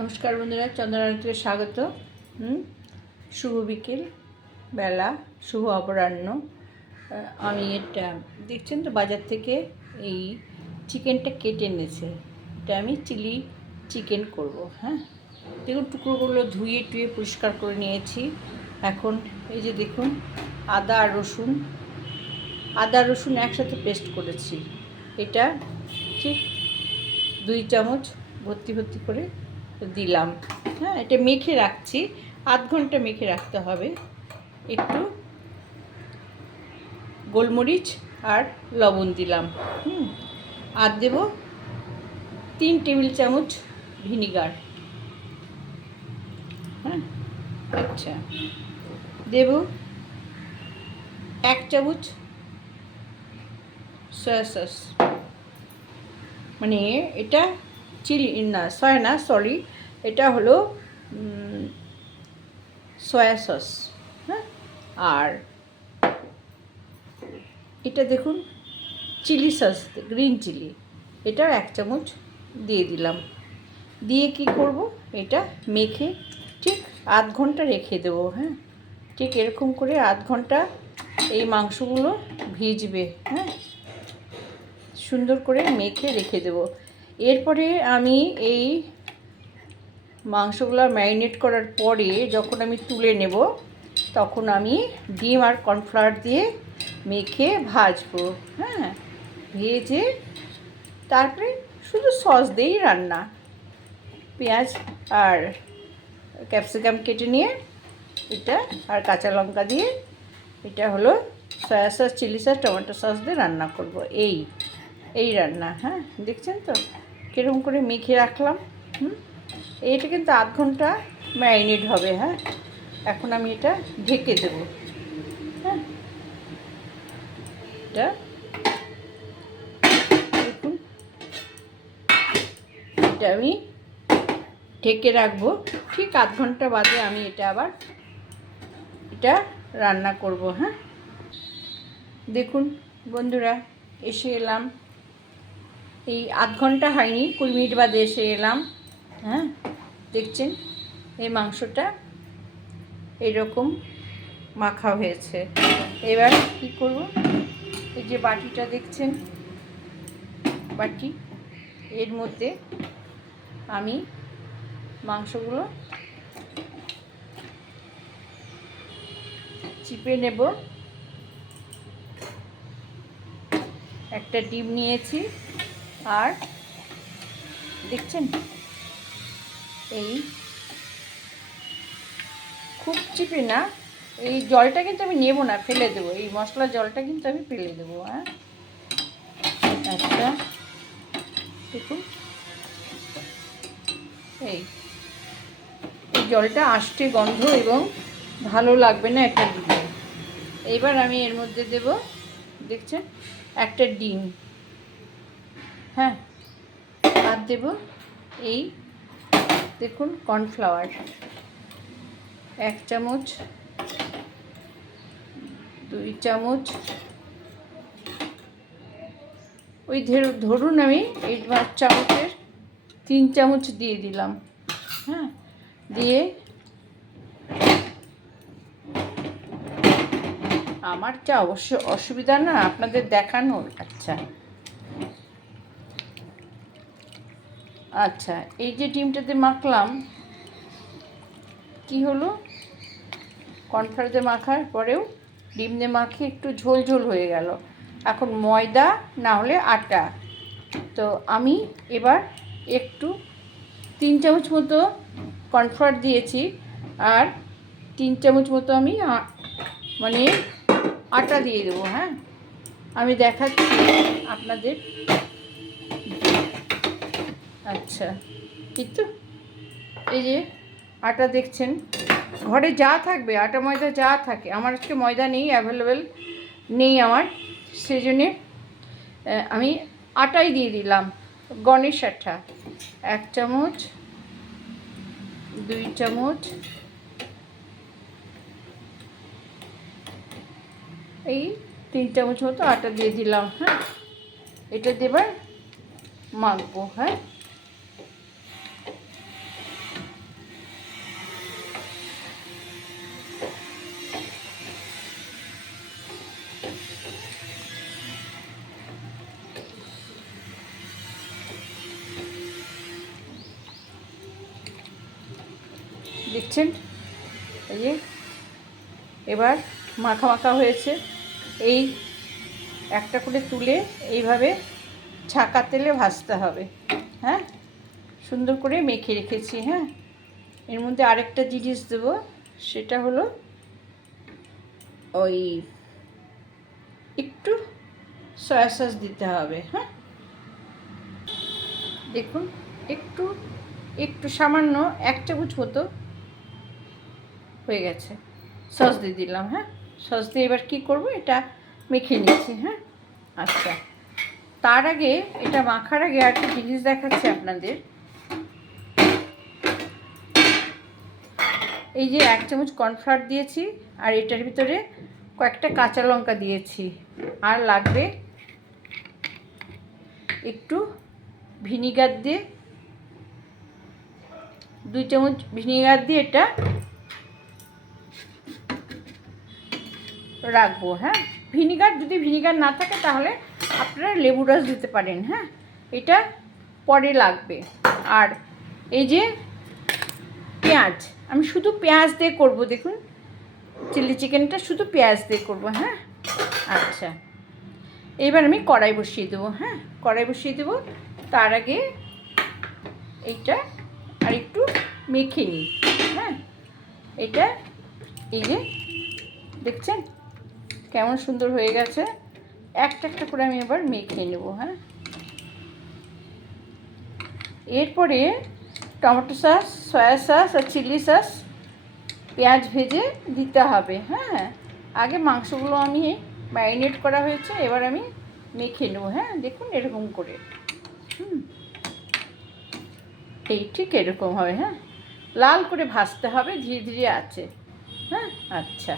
নমস্কার বন্ধুরা চন্দ্রনাথকে স্বাগত। শুভ বিকেল, বেলা, শুভ অপরাহ্ন। আমি এটা, দেখছেন তো বাজার থেকে এই চিকেনটা কেটে এনেছে। এটা আমি চিলি চিকেন করব হ্যাঁ? দেখুন, টুকরোগুলো ধুয়ে টুয়ে পরিষ্কার করে নিয়েছি। এখন এই যে দেখুন, আদা আর রসুন, আদা রসুন একসাথে পেস্ট করেছি। এটা ঠিক দুই চামচ ভর্তি ভর্তি করে দিলাম। হ্যাঁ এটা মেখে রাখছি। আধ ঘণ্টা মেখে রাখতে হবে। একটু গোলমরিচ আর লবণ দিলাম। হুম, আর দেব তিন টেবিল চামচ ভিনিগার। হ্যাঁ আচ্ছা। দেব এক চামচ সয়া সস। মানে এটা চিলি না, সয়া না, সরি, এটা হলো সয়া সস হ্যাঁ? আর এটা দেখুন, চিলি সস, গ্রিন চিলি, এটা এক চামচ দিয়ে দিলাম। দিয়ে কি করব? এটা মেখে ঠিক আধ ঘণ্টা রেখে দেবো হ্যাঁ? ঠিক এরকম করে আধ ঘণ্টা এই মাংসগুলো ভিজবে হ্যাঁ? সুন্দর করে মেখে রেখে দেবো। এরপরে আমি এই মাংসগুলো ম্যারিনেট করার পরে যখন আমি তুলে নেব, তখন আমি ডিম আর কর্নফ্লাওয়ার দিয়ে মেখে ভাজবো। হ্যাঁ ভেজে তারপরে শুধু সস দিয়েই রান্না। পেঁয়াজ আর ক্যাপসিকাম কেটে নিয়ে এটা আর কাঁচা লঙ্কা দিয়ে এটা হলো soya sauce, chilli sauce, tomato sauce দিয়ে রান্না করব। এই এই রান্না হ্যাঁ দেখছেন তো? কীরকম করে মেখে রাখলাম, হুম? এইটা কিন্তু আধ ঘণ্টা ম্যারিনেট হবে হ্যাঁ? এখন আমি এটা ঢেকে দেব হ্যাঁ? এটা দেখুন। এটা আমি ঢেকে রাখব। ঠিক আধ ঘণ্টা বাদে আমি এটা আবার এটা রান্না করব হ্যাঁ? দেখুন, বন্ধুরা, এসে এলাম। এই আধ ঘণ্টা হয়নি, কুড়ি মিনিট বাদে এসে এলাম হ্যাঁ দেখছেন, এই মাংসটা এরকম মাখা হয়েছে। এবার কি করব? এই যে বাটিটা দেখছেন, বাটি, এর মধ্যে আমি মাংসগুলো চিপে নেব। একটা ডিম নিয়েছি আর দেখছেন? এই খুব চিপে না? এই জলটা কিন্তু আমি নেব না, ফেলে দেবো। এই মশলার জলটা কিন্তু আমি ফেলে দেবো হ্যাঁ? একটা দেখুন। এই এই জলটা আষ্টে গন্ধ এবং ভালো লাগবে না একটা দিলে। এইবার আমি এর মধ্যে দেব, দেখছেন? একটা ডিম। হ্যাঁ। আর দেব এই, দেখুন কর্নফ্লাওয়ার এক চামচ, দুই চামচ। ওই ধরুন আমি এই চামচের তিন চামচ দিয়ে দিলাম হ্যাঁ। দিয়ে আমার চা অবশ্য অসুবিধা না আপনাদের দেখানোর আচ্ছা। আচ্ছা এই যে ডিমটাতে মাখলাম, কি হলো? কর্নফ্লাওয়ার মাখার পরেও ডিম দিয়ে মাখে একটু ঝোল ঝোল হয়ে গেল। এখন ময়দা, না হলে আটা। তো আমি এবার একটু তিন চামচ মতো কর্নফ্লাওয়ার দিয়েছি আর তিন চামচ মতো আমি মানে আটা দিয়ে দেবো হ্যাঁ? আমি দেখাচ্ছি আপনাদের আচ্ছা। ঠিক তো, এই যে আটা দেখছেন। ঘরে যা থাকবে, আটা ময়দা যা থাকে, আমার আজকে ময়দা নেই অ্যাভেলেবেল নেই আমার। সেই জন্যে আমি আটাই দিয়ে দিলাম, গণেশ আঠা এক চামচ, দুই চামচ, এই তিন চামচ মতো আটা দিয়ে দিলাম হ্যাঁ। এটা দেবার মাখবো হ্যাঁ। এবার মাখা মাখা হয়েছে। এই একটা করে তুলে এইভাবে ছাকা তেলে ভাজতে হবে হ্যাঁ? সুন্দর করে মেখে রেখেছি হ্যাঁ? এর মধ্যে আরেকটা জিনিস দেবো, সেটা হলো ওই একটু সয়া সস দিতে হবে হ্যাঁ? দেখুন, একটু একটু সামান্য এক চামচ মতো হয়ে গেছে। সস দিয়ে দিলাম হ্যাঁ? সস দিয়ে এবার কী করব? এটা মেখে নিচ্ছি হ্যাঁ? আচ্ছা। তার আগে এটা মাখার আগে আর একটা জিনিস দেখাচ্ছি আপনাদের। এই যে এক চামচ কর্নফ্লাওয়ার দিয়েছি আর এটার ভিতরে কয়েকটা কাঁচা লঙ্কা দিয়েছি। আর লাগবে একটু ভিনিগার দিয়ে, দুই চামচ ভিনিগার দিয়ে এটা রাখব হ্যাঁ? ভিনিগার, যদি ভিনিগার না থাকে তাহলে আপনারা লেবু রস দিতে পারেন হ্যাঁ? এটা পরে লাগবে। আর এই যে পেঁয়াজ, আমি শুধু পেঁয়াজ দিয়ে করব, দেখুন। চিলি চিকেনটা শুধু পেঁয়াজ দিয়ে করব হ্যাঁ? আচ্ছা। এবার আমি কড়াই বসিয়ে দেবো হ্যাঁ? কড়াই বসিয়ে দেবো, তার আগে এইটা আর একটু মেখে নিই হ্যাঁ? এটা এই যে, দেখছেন? কেমন সুন্দর হয়ে গেছে। একটা একটা করে আমি এবার মেখে নেব হ্যাঁ। এরপরে টমেটো সস, সয়া সস আর চিলি সস পেঁয়াজ ভেজে দিতে হবে হ্যাঁ। আগে মাংসগুলো আমি ম্যারিনেট করা হয়েছে, এবার আমি মেখে নেব হ্যাঁ। দেখুন এরকম করে। হুম। এই ঠিক এরকম হবে হ্যাঁ। লাল করে ভাজতে হবে, ধীরে ধীরে আছে হ্যাঁ। আচ্ছা।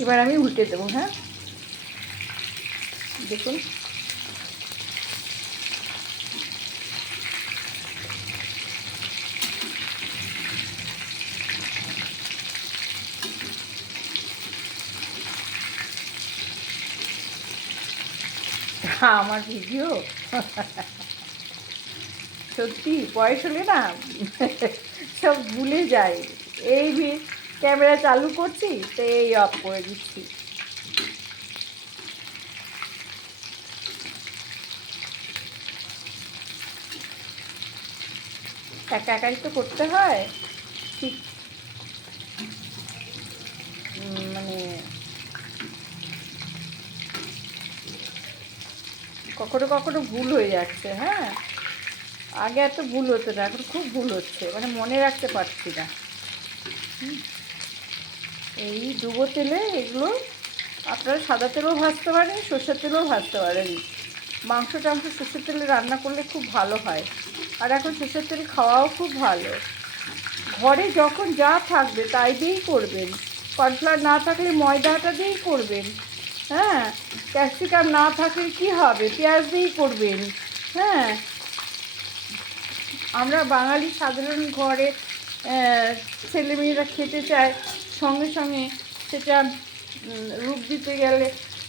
এবার আমি উল্টে দেবো হ্যাঁ? দেখুন। আমার ভিডিও? সত্যি, বয়স হলে না সব ভুলে যায় এই ক্যামেরা চালু করছি তো এই অফ করে দিচ্ছি। একা একাই তো করতে হয়। ঠিক। মানে কখনো কখনো ভুল হয়ে যাচ্ছে হ্যাঁ? আগে এত ভুল হতো না, এখন খুব ভুল হচ্ছে মানে মনে রাখতে পারছি না। হুম। এই ডুবো তেলে এগুলো আপনারা সাদা তেলেও ভাজতে পারেন, সর্ষের তেলেও ভাজতে পারেন। মাংস টাংস সর্ষের তেলে রান্না করলে খুব ভালো হয়। আর এখন সর্ষের তেল খাওয়াও খুব ভালো। ঘরে যখন যা থাকবে তাই দিয়েই করবেন। কর্নফ্লাওয়ার না থাকলে ময়দাটা দিয়েই করবেন। হ্যাঁ ক্যাপসিকাম না থাকলে কি হবে? পেঁয়াজ দিয়েই করবেন। হ্যাঁ আমরা বাঙালি সাধারণ ঘরে ছেলেমেয়েরা খেতে চায়। সঙ্গে সঙ্গে সেটা রূপ দিতে গেলে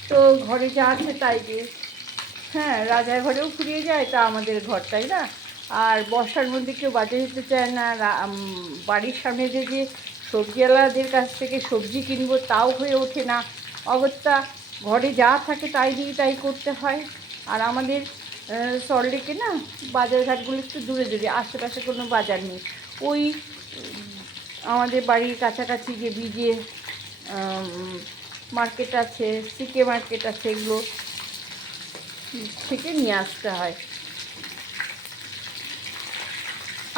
তো ঘরে যা আছে তাই দিয়ে হ্যাঁ রাজার ঘরেও ফুরিয়ে যায়, তা আমাদের ঘর, তাই না? আর বর্ষার মধ্যে কেউ বাজারে যেতে চায় না বাড়ির সামনে যে যে সবজিওয়ালাদের কাছ থেকে সবজি কিনবো তাও হয়ে ওঠে না। অগত্যা ঘরে যা থাকে তাই দিয়ে তাই করতে হয়। আর আমাদের সল্টলেকে না বাজারঘাটগুলো একটু দূরে দূরে, আশেপাশে কোনো বাজার নেই। ওই আমাদের বাড়ির কাছাকাছি যে বিজে মার্কেট আছে সিকে মার্কেট আছে, এগুলো থেকে নিয়ে আসতে হয়।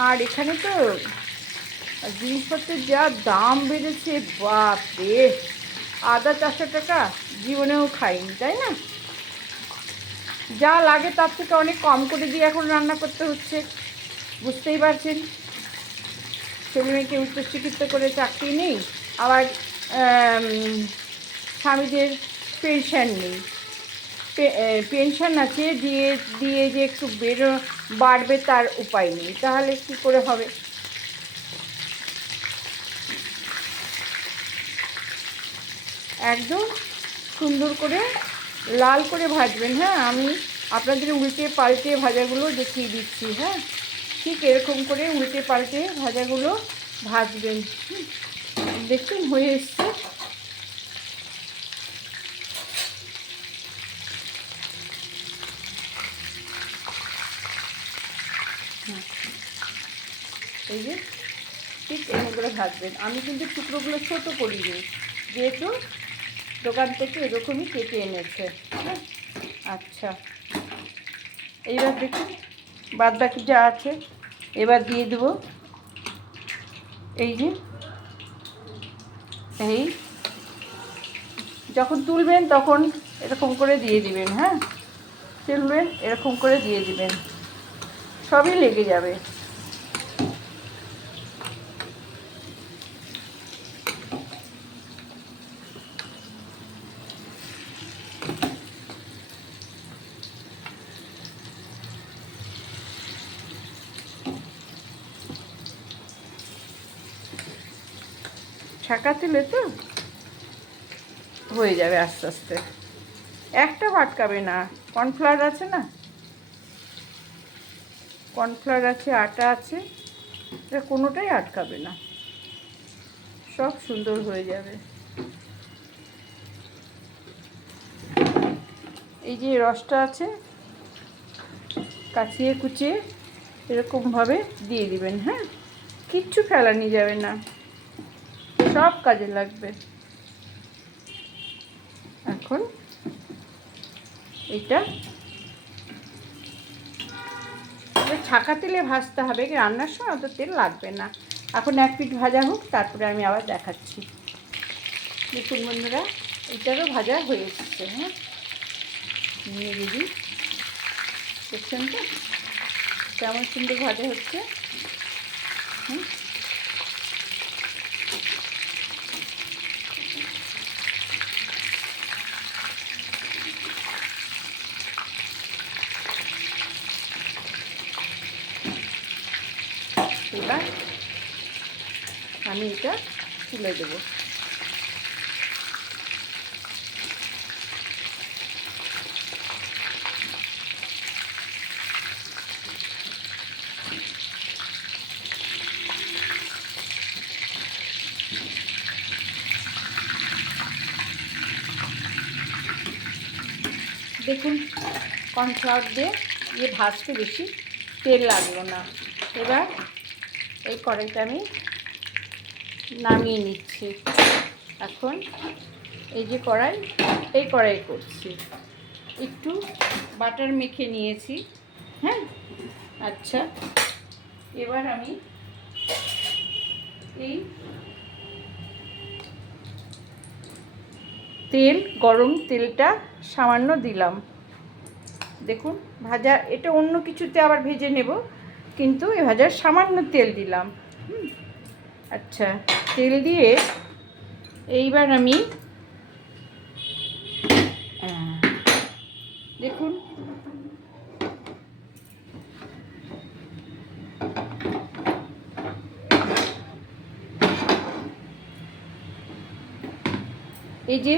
আর এখানে তো জিনিসপত্রের যা দাম বেড়েছে বাপ রে আদা চারশো টাকা, জীবনেও খাইনি, তাই না? যা লাগে তার থেকে অনেক কম করে দিয়ে এখন রান্না করতে হচ্ছে, বুঝতেই পারছেন? ছেলে মেয়েকে উচ্চশিক্ষিত করে চাকরি নেই? আবার স্বামীদের পেনশন নেই। পেনশন আছে, দিয়ে দিয়ে যে একটু বেরো, বাড়বে তার উপায় নেই। তাহলে কি করে হবে? একদম সুন্দর করে, লাল করে ভাজবেন হ্যাঁ? আমি আপনাদের উল্টে পাল্টে ভাজাগুলো দেখিয়ে দিচ্ছি হ্যাঁ? ঠিক এরকম করে উল্টে পাল্টে ভাজাগুলো ভাজবেন। দেখুন, হয়ে এসছে। এই যে, ঠিক এরকম করে ভাজবেন। আমি কিন্তু টুকরোগুলো ছোটো করিনি, যেহেতু দোকান থেকে এরকমই কেটে এনেছে। হ্যাঁ আচ্ছা এইবার দেখুন বাদ বাকি যা আছে। এবার দিয়ে দেব। এই যে, এই। যখন তুলবেন তখন এরকম করে দিয়ে দিবেন হ্যাঁ? তুলবেন, এরকম করে দিয়ে দিবেন। সবই লেগে যাবে। ছাকা তুলে তো? হয়ে যাবে আস্তে আস্তে। একটা আটকাবে না, কর্নফ্লাওয়ার আছে না? কর্নফ্লাওয়ার আছে, আটা আছে, এটা কোনোটাই আটকাবে না। সব সুন্দর হয়ে যাবে। এই যে রসটা আছে, কাচিয়ে কুচিয়ে এরকমভাবে দিয়ে দিবেন হ্যাঁ? কিচ্ছু ফেলানি যাবে না। সব কাজে লাগবে। এখন এটা ছাকা তেলে ভাজতে হবে। রান্নার সময় অত তেল লাগবে না। এখন এক পিঠ ভাজা হোক, তারপরে আমি আবার দেখাচ্ছি। দেখুন বন্ধুরা, এটারও ভাজা হয়ে এসেছে হ্যাঁ? নিয়ে দিদি। দেখছেন তো? কেমন সুন্দর ভাজা হচ্ছে। হুম এবার আমি এটা তুলে দেবো। দেখুন কর্নফ্লাওয়ার দিয়ে ইয়ে ভাজতে বেশি তেল লাগল না। এবার এই কড়াইটা আমি নামিয়ে নিচ্ছি। এখন এই যে কড়াই এই কড়াই করছি। একটু বাটার মেখে নিয়েছি। হ্যাঁ? আচ্ছা। এবার আমি এই তেল গরম তেলটা সামান্য দিলাম। দেখুন ভাজা এটা অন্য কিছুতে আবার ভেজে নেব কিন্তু এ ভাজার সামান্য তেল দিলাম। হুম, আচ্ছা তেল দিয়ে এইবার আমি দেখুন। এই যে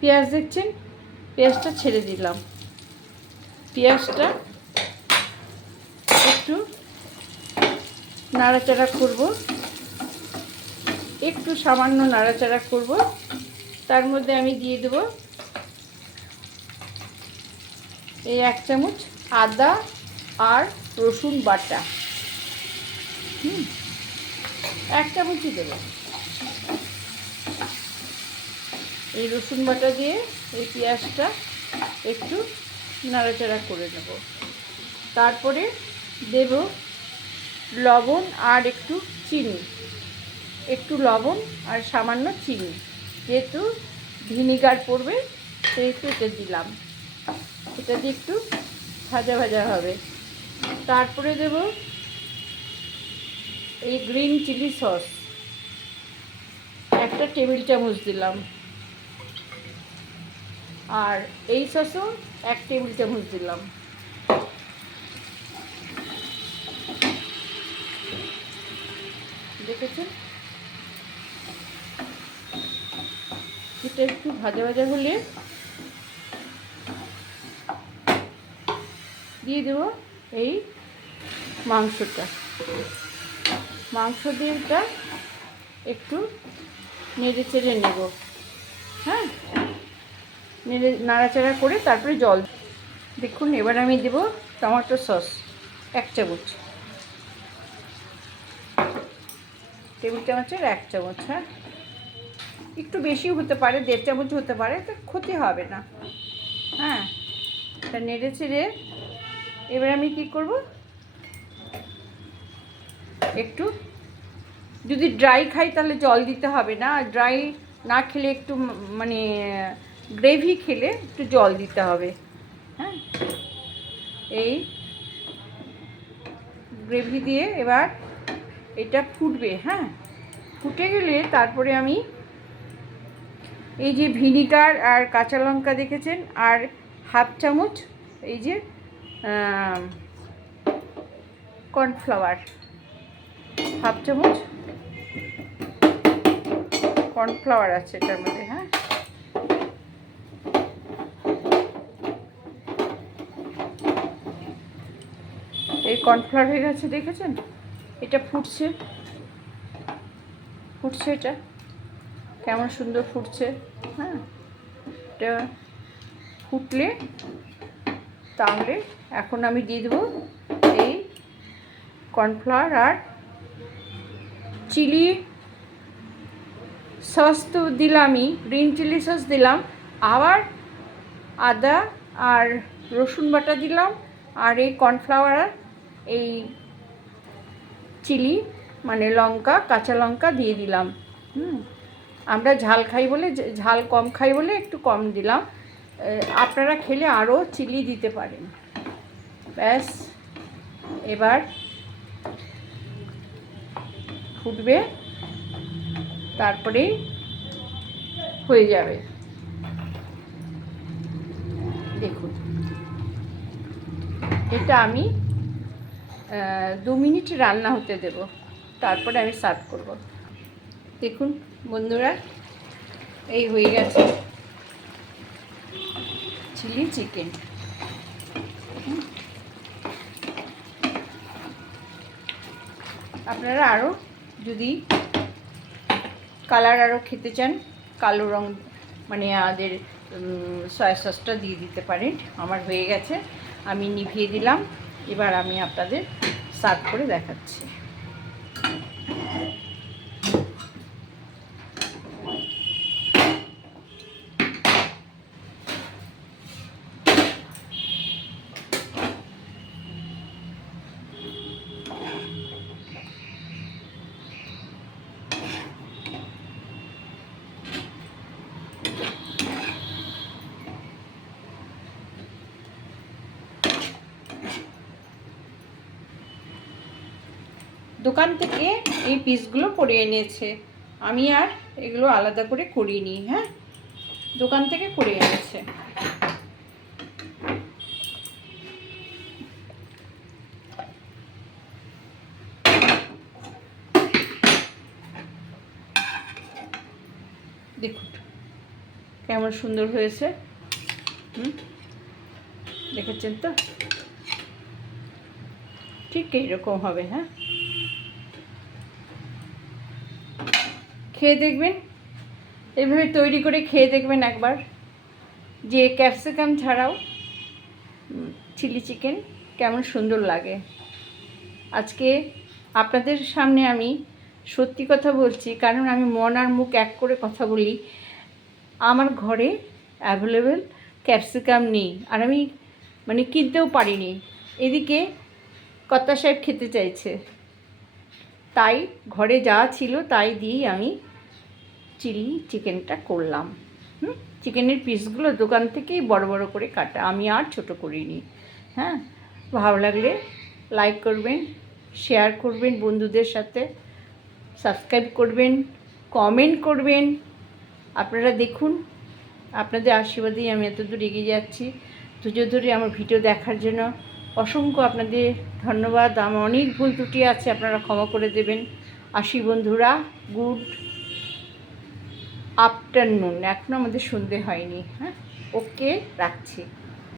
পেঁয়াজ দেখছেন, পেঁয়াজটা ছেড়ে দিলাম। পেঁয়াজটা একটু নাড়াচাড়া করব। একটু সামান্য নাড়াচাড়া করব। তার মধ্যে আমি দিয়ে দেব এই এক চামচ আদা আর রসুন বাটা। হুম, এক চামচই দেবো। এই রসুন বাটা দিয়ে এই পেঁয়াজটা একটু নাড়াচাড়া করে নেব। তারপরে দেব লবণ আর একটু চিনি। একটু লবণ আর সামান্য চিনি। যেহেতু ভিনিগার পড়বে, সেহেতু এটা দিলাম। এটা দিয়ে একটু ভাজা ভাজা হবে। তারপরে দেব এই গ্রিন চিলি সস। একটা টেবিল চামচ দিলাম। আর এই সসও এক টেবিল চামচ দিলাম। দেখেছেন? এটা একটু ভাজা ভাজা হলে দিয়ে দেবো এই মাংসটা। মাংস দিয়ে এটা একটু নেড়ে চেড়ে নেব। হ্যাঁ? নেড়ে নাড়াচাড়া করে তারপরে জল দেখুন, এবার আমি দেব টমেটো সস, এক চামচ। টেবিল চামচের এক চামচ হ্যাঁ? একটু বেশি হতে পারে, দেড় চামচ হতে পারে, তো ক্ষতি হবে না। হ্যাঁ তা নেড়ে চেড়ে এবার আমি কি করব? একটু যদি ড্রাই খাই তাহলে জল দিতে হবে না ড্রাই না খেলে একটু মানে গ্রেভি খেলে একটু জল দিতে হবে। হ্যাঁ এই গ্রেভি দিয়ে এবার এটা ফুটবে হ্যাঁ ফুটে গেলে তারপরে আমি এই যে ভিনিগার আর কাঁচা লঙ্কা দেখেছেন, আর হাফ চামচ এই যে কর্নফ্লাওয়ার। হাফ চামচ কর্নফ্লাওয়ার আছে এটার মধ্যে হ্যাঁ। এই কর্নফ্লাওয়ার হয়ে গেছে দেখেছেন? এটা ফুটছে। ফুটছে এটা? কেমন সুন্দর ফুটছে হ্যাঁ? এটা ফুটলে, তাহলে এখন আমি দিয়ে দেবো এই কর্নফ্লাওয়ার আর চিলি সস তো দিলামই, গ্রিন চিলি সস দিলাম। আবার আদা আর রসুন বাটা দিলাম আর এই কর্নফ্লাওয়ার আর এই চিলি মানে লঙ্কা, কাঁচা লঙ্কা দিয়ে দিলাম, হুম? আমরা ঝাল খাই বলে ঝাল কম খাই বলে একটু কম দিলাম। আপনারা খেলে আরও চিলি দিতে পারেন। ব্যাস, এবার ফুটবে, তারপরেই হয়ে যাবে। দেখুন, এটা আমি দু মিনিট রান্না হতে দেব, তারপরে আমি সার্ভ করব। দেখুন, বন্ধুরা, এই হয়ে গেছে চিলি চিকেন। আপনারা আরও যদি কালার আরও খেতে চান, কালো রং মানে আমাদের সয়া সসটা দিয়ে দিতে পারেন, আমার হয়ে গেছে। আমি নিভিয়ে দিলাম, এবার আমি আপনাদের সার্ভ করে দেখাচ্ছি। দোকান থেকে এই পিসগুলো করে এনেছে। আমি আর এগুলো আলাদা করে করিনি হ্যাঁ? দোকান থেকে করে এনেছে। দেখুন, কেমন সুন্দর হয়েছে। হুম? দেখেছেন তো? ঠিক এইরকম হবে হ্যাঁ? খেয়ে দেখবেন। এইভাবে তৈরি করে খেয়ে দেখবেন একবার। যে ক্যাপসিকাম ছাড়াও চিলি চিকেন কেমন সুন্দর লাগে। আজকে আপনাদের সামনে আমি সত্যি কথা বলছি, কারণ আমি মন আর মুখ এক করে কথা বলি। আমার ঘরে অ্যাভেলেবেল ক্যাপসিকাম নেই, আর আমি মানে কিনতেও পারিনি। এদিকে কর্তা সাহেব খেতে চাইছে। তাই ঘরে যা ছিল তাই দিয়েই আমি চিলি চিকেনটা করলাম। হুম? চিকেনের পিসগুলো দোকান থেকেই বড় বড় করে কাটা। আমি আর ছোট করিনি। হ্যাঁ? ভালো লাগলে লাইক করবেন, শেয়ার করবেন বন্ধুদের সাথে, সাবস্ক্রাইব করবেন, কমেন্ট করবেন। আপনারা দেখুন, আপনাদের আশীর্বাদেই আমি এত দূর এগিয়ে যাচ্ছি। ধৈর্য ধরে আমার ভিডিও দেখার জন্য অসংখ্য আপনাদের ধন্যবাদ। আমার অনেক ভুল ত্রুটি আছে, আপনারা ক্ষমা করে দেবেন। আসি বন্ধুরা, গুড আফটারনুন এখনও আমাদের সন্ধে হয়নি হ্যাঁ? ওকে রাখছি।